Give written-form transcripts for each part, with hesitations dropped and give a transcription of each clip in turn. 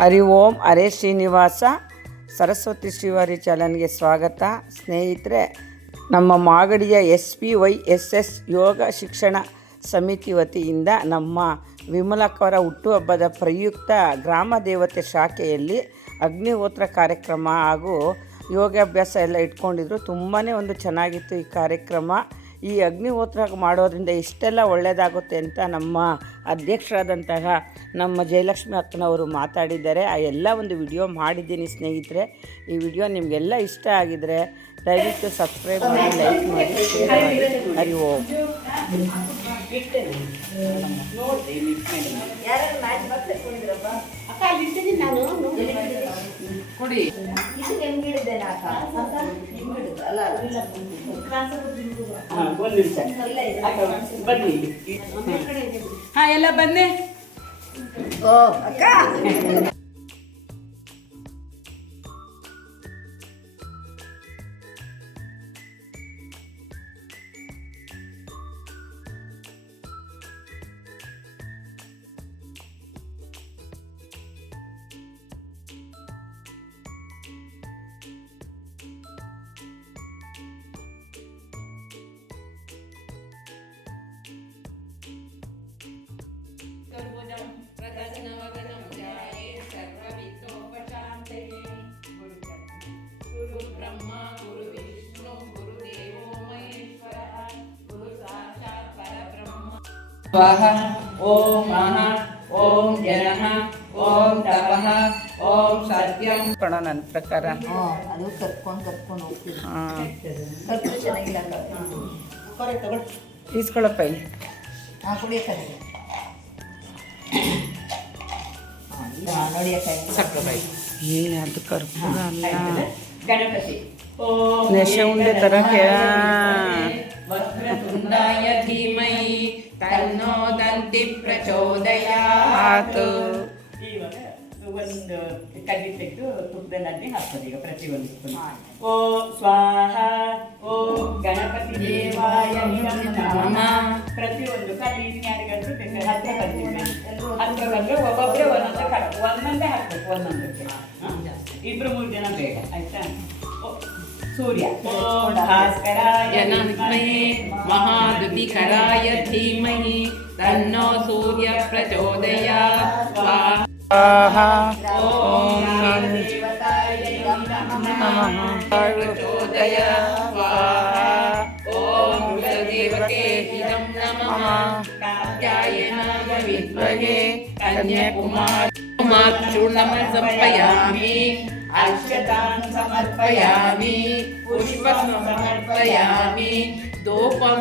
ಹರಿ ಓಂ ಹರೇ ಶ್ರೀನಿವಾಸ ಸರಸ್ವತಿ ಶ್ರೀವಾರಿ ಚಾನಲ್ಗೆ ಸ್ವಾಗತ. ಸ್ನೇಹಿತರೆ, ನಮ್ಮ ಮಾಗಡಿಯ SPYSS ಯೋಗ ಶಿಕ್ಷಣ ಸಮಿತಿ ವತಿಯಿಂದ ನಮ್ಮ ವಿಮಲಕ್ಕವರ ಹುಟ್ಟುಹಬ್ಬದ ಪ್ರಯುಕ್ತ ಗ್ರಾಮ ದೇವತೆ ಶಾಖೆಯಲ್ಲಿ ಅಗ್ನಿಹೋತ್ರ ಕಾರ್ಯಕ್ರಮ ಹಾಗೂ ಯೋಗಾಭ್ಯಾಸ ಎಲ್ಲ ಇಟ್ಕೊಂಡಿದ್ರು. ತುಂಬಾ ಒಂದು ಚೆನ್ನಾಗಿತ್ತು ಈ ಕಾರ್ಯಕ್ರಮ. ಈ ಅಗ್ನಿಹೋತ್ರ ಮಾಡೋದ್ರಿಂದ ಇಷ್ಟೆಲ್ಲ ಒಳ್ಳೆಯದಾಗುತ್ತೆ ಅಂತ ನಮ್ಮ ಅಧ್ಯಕ್ಷರಾದಂತಹ ನಮ್ಮ ಜಯಲಕ್ಷ್ಮಿ ಅಕ್ಕನವರು ಮಾತಾಡಿದ್ದಾರೆ. ಆ ಎಲ್ಲ ಒಂದು ವಿಡಿಯೋ ಮಾಡಿದ್ದೀನಿ ಸ್ನೇಹಿತರೆ. ಈ ವಿಡಿಯೋ ನಿಮಗೆಲ್ಲ ಇಷ್ಟ ಆಗಿದರೆ ದಯವಿಟ್ಟು ಸಬ್ಸ್ಕ್ರೈಬ್ ಮಾಡಿ, ಲೈಕ್ ಮಾಡಿ, ಶೇರ್ ಮಾಡಿ. ಹರಿ ಓಂ. ಎಲ್ಲ ಬನ್ನಿ. ಓ ಅಕ್ಕ, स्वाहा ओम महा ओम जनः ओम तपः ओम सत्यं ಕಣ ನನ್ನ ಪ್ರಕಾರ ಅದು ಕರ್ಕೊಂಡು ಹೋಗ್ತೀವಿ. ಈಸ್ಕೊಳ್ಳಪ್ಪ ಇಲ್ಲಿ. ಕುಡಿಯಕ್ಕಾಗಿ ನೋಡಿ ಸಕ್ಕರೆ ಅದು ಕರ್ಪೂರ ಅಲ್ಲ, ಗಣಪತಿ ನೆಶೆ ಉಂಡೆ ಥರ ವಕ್ರತುಂಡಾಯ ಧೀಮಹಿ ತನ್ನೋ ದಂತಿ ಪ್ರಚೋದಯಾತ್. ಇವಾಗ ಒಂದು ಕಡ್ಡಿ ತೆಗೆದು ತುಪ್ಪದಲ್ಲಿ ಹಾಕ್ತದೆ. ಈಗ ಪ್ರತಿಯೊಂದು ಓ ಸ್ವಾಹ ಓ ಗಣಪತಿ ದೇವಾಯ ನಮಃ. ಪ್ರತಿಯೊಂದು ಕಡ್ಡಿ ಯಾರಿಗಾದ್ರೂ ಹತ್ರ ಬಂದಿದೆ, ಹತ್ರ ಬಂದ್ರೆ ಒಬ್ಬೊಬ್ಬರೇ ಒಂದೊಂದೇ ಹಾಕ್ಬೇಕು. ಒಂದೊಂದಕ್ಕೆ ಇಬ್ರು ಮೂರು ಜನ ಬೇಡ, ಆಯ್ತಾ? सूर्य भास्कराय विद्महे महाद्युतिकराय धीमहि तन्नो सूर्य प्रचोदयात्. स्वाहा ओम देवताय नमः प्रचोदयात्. स्वाहा ओम देवते इदं नमः कात्यायनाय विद्महे कन्याकुमारी चूर्णं समर्पयामि. अक्षतान् समर्पयामि, पुष्पं समर्पयामि, धूपं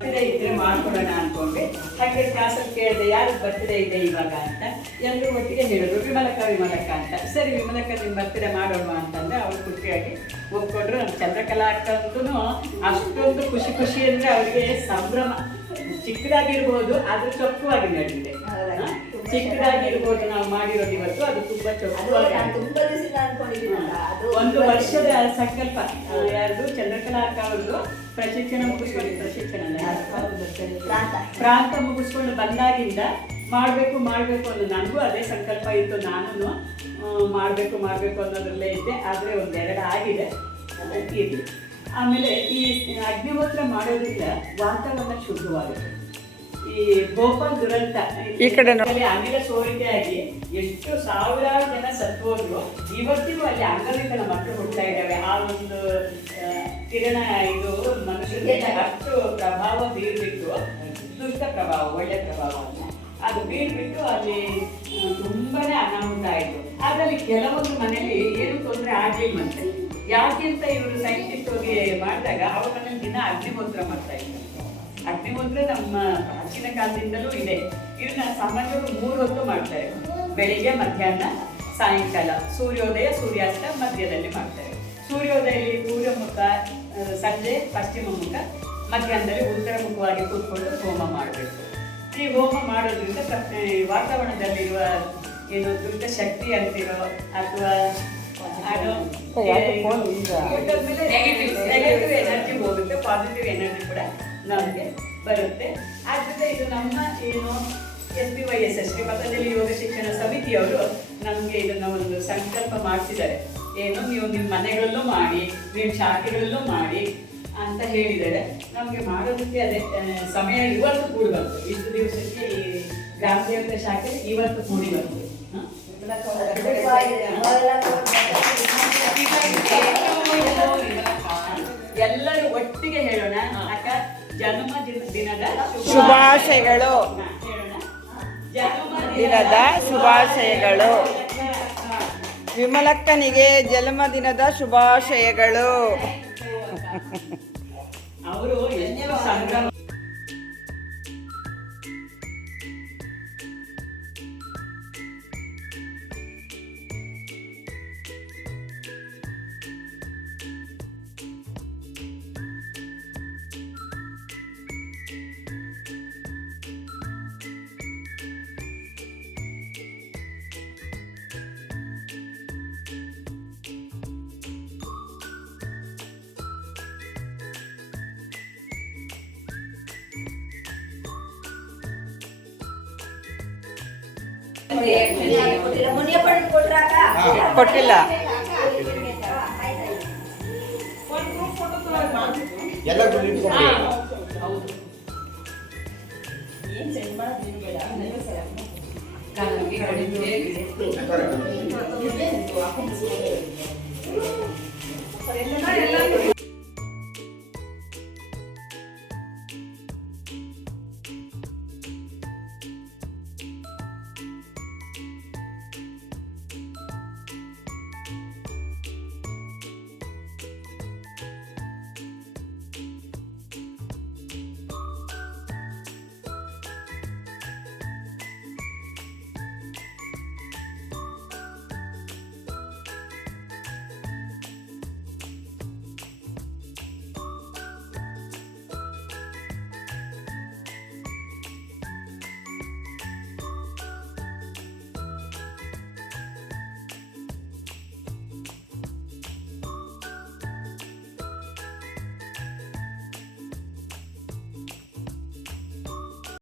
ಬರ್ತ್ಡೇ ಇದ್ರೆ ಮಾಡ್ಕೊಳ್ಳೋಣ ಅನ್ಕೊಂಡೆ. ಹಾಗೆ ಕ್ಲಾಸಲ್ಲಿ ಕೇಳಿದೆ ಯಾರು ಬರ್ತ್ಡೇ ಇದೆ ಇವಾಗ ಅಂತ. ಎಲ್ಲರೂ ಒಟ್ಟಿಗೆ ಹೇಳಿದ್ರು. ವಿಮಲಕ್ಕ ವಿಮಲಕ್ಕ ಅಂತ. ಸರಿ ವಿಮಲಕ್ಕ ನಿಮ್ಮ ಬರ್ತಿರ ಮಾಡೋಣ ಅಂತಂದ್ರೆ ಅವ್ರು ಖುಷಿಯಾಗಿ ಒಪ್ಕೊಂಡ್ರು. ನಮ್ಮ ಚಂದ್ರಕಲಾ ಅಕ್ಕಂತೂ ಅಷ್ಟೊಂದು ಖುಷಿ ಅಂದರೆ ಅವರಿಗೆ ಸಂಭ್ರಮ. ಚಿಕ್ಕದಾಗಿರ್ಬೋದು ಆದ್ರೆ ಚೊಕ್ಕವಾಗಿ ನಡೆದಿದೆ. ಚಿಕ್ಕದಾಗಿರ್ಬೋದು ನಾವು ಮಾಡಿರೋದು ಇವತ್ತು, ಅದು ತುಂಬಾ ಚೊಕ್ಕವಾಗಿ. ಒಂದು ವರ್ಷದ ಸಂಕಲ್ಪ ಯಾರ್ದು ಚಂದ್ರಕಲಾ ಅಕ್ಕ ಅವ್ರದ್ದು ಪ್ರಶಿಕ್ಷಣ ಮುಗಿಸ್ಕೊಂಡು ಪ್ರಾಂತ ಮುಗಿಸ್ಕೊಂಡು ಬಂದಾಗಿಂದ ಮಾಡಬೇಕು ಅನ್ನೋ ನನಗೂ ಅದೇ ಸಂಕಲ್ಪ ಇತ್ತು. ನಾನು ಮಾಡಬೇಕು ಅನ್ನೋದ್ರಲ್ಲೇ ಇದ್ದೆ. ಆದರೆ ಒಂದೆರಡು ಆಗಿದೆ, ಇರಲಿ. ಆಮೇಲೆ ಈ ಅಗ್ನಿಹೋತ್ರ ಮಾಡೋದ್ರಿಂದ ವಾತಾವರಣ ಶುದ್ಧವಾಗುತ್ತೆ. ಈ ಭೋಪಾಲ್ ದುರಂತ ಈ ಕಡೆ ಅನಿಲ ಸೋರಿಕೆಯಾಗಿ ಎಷ್ಟು ಸಾವಿರಾರು ಜನ ಸತ್ತು ಹೋದ್ರು. ಇವತ್ತಿಗೂ ಅಲ್ಲಿ ಅಂಗವಿಕಲ ಮಕ್ಕಳು ಹುಡ್ತಾ ಇದ್ದಾವೆ. ಆ ಒಂದು ಕಿರಣ ಇದು ಮನುಷ್ಯರಿಗೆ ಅಷ್ಟು ಪ್ರಭಾವ ಬೀರ್ಬಿಟ್ಟು, ದುಷ್ಟ ಪ್ರಭಾವ ಒಳ್ಳೆ ಪ್ರಭಾವ ಅದು ಬೀರ್ಬಿಟ್ಟು ಅಲ್ಲಿ ತುಂಬಾನೇ ಅನಾಹುತ ಆಯಿತು. ಅದರಲ್ಲಿ ಕೆಲವೊಂದು ಮನೇಲಿ ಏನು ತೊಂದರೆ ಆಗ್ಲಿಲ್ವಂತೆ. ಯಾಕೆ ಅಂತ ಇವರು ಸೈಂಟಿಸ್ಟ್ ಹೋಗಿ ಮಾಡಿದಾಗ ಅವ್ರ ಮನೇಲಿ ದಿನ ಅಗ್ನಿಹೋತ್ರ ಮಾಡ್ತಾ ಇದ್ದಾರೆ. ಅಗ್ನಿಹೋತ್ರ ನಮ್ಮ ಪ್ರಾಚೀನ ಕಾಲದಿಂದಲೂ ಇದೆ. ಇದನ್ನ ಸಾಮಾನ್ಯವಾಗಿ 3 ಹೊತ್ತು ಮಾಡ್ತಾರೆ, ಬೆಳಿಗ್ಗೆ, ಮಧ್ಯಾಹ್ನ, ಸಾಯಂಕಾಲ. ಸೂರ್ಯೋದಯ ಸೂರ್ಯಾಸ್ತ ಮಧ್ಯದಲ್ಲಿ ಮಾಡ್ತಾರೆ. ಸೂರ್ಯೋದಯದಲ್ಲಿ ಪೂರ್ವ ಮುಖ, ಸಂಜೆ ಪಶ್ಚಿಮ ಮುಖ, ಮಧ್ಯಾಹ್ನದಲ್ಲಿ ಉತ್ತರ ಮುಖವಾಗಿ ಕೂತ್ಕೊಂಡು ಹೋಮ ಮಾಡಬೇಕು. ಈ ಹೋಮ ಮಾಡೋದ್ರಿಂದ ವಾತಾವರಣದಲ್ಲಿರುವ ಏನು ದುಷ್ಟ ಶಕ್ತಿ ಅಂತಿರೋ ಅಥವಾ ನೆಗೆಟಿವ್ ಎನರ್ಜಿ ಹೋಗುತ್ತೆ, ಪಾಸಿಟಿವ್ ಎನರ್ಜಿ ಕೂಡ ನಮಗೆ ಬರುತ್ತೆ. ಆದ್ರಿಂದ ಇದು ನಮ್ಮ ಏನು SPYSS ಶ್ರೀ ಪತಂಜಲಿ ಯೋಗ ಶಿಕ್ಷಣ ಸಮಿತಿಯವರು ನಮಗೆ ಇದನ್ನ ಒಂದು ಸಂಕಲ್ಪ ಮಾಡಿಸಿದ್ದಾರೆ. ಏನು ನೀವು ನಿಮ್ಮ ಮನೆಗಳಲ್ಲೂ ಮಾಡಿ, ನಿಮ್ಮ ಶಾಖೆಗಳಲ್ಲೂ ಮಾಡಿ ಅಂತ ಹೇಳಿದ್ದಾರೆ. ನಮಗೆ ಮಾಡೋದಕ್ಕೆ ಅದೇ ಸಮಯ ಇವತ್ತು ಕೂಡಿ ಬಂತು. ಇಷ್ಟು ದಿವಸಕ್ಕೆ ಈ ಗ್ರಾಮ ದೇವತೆ ಶಾಖೆ ಇವತ್ತು ಕೂಡಿ ಬಂತು. ಎಲ್ಲರೂ ಒಟ್ಟಿಗೆ ಹೇಳೋಣ. ಅಕ್ಕ ಜನ್ಮ ದಿನದ ಶುಭಾಶಯಗಳು. ಹೇಳೋಣ. ದಿನದ ಶುಭಾಶಯಗಳು. ವಿಮಲಕ್ಕನಿಗೆ ಜನ್ಮದಿನದ ಶುಭಾಶಯಗಳು. ಅವರು ಎಷ್ಟು ಸಂಭ್ರಮ. ಕೊಟ್ಟಿಲ್ಲ. ಎಲ್ಲ ಎಲ್ಲ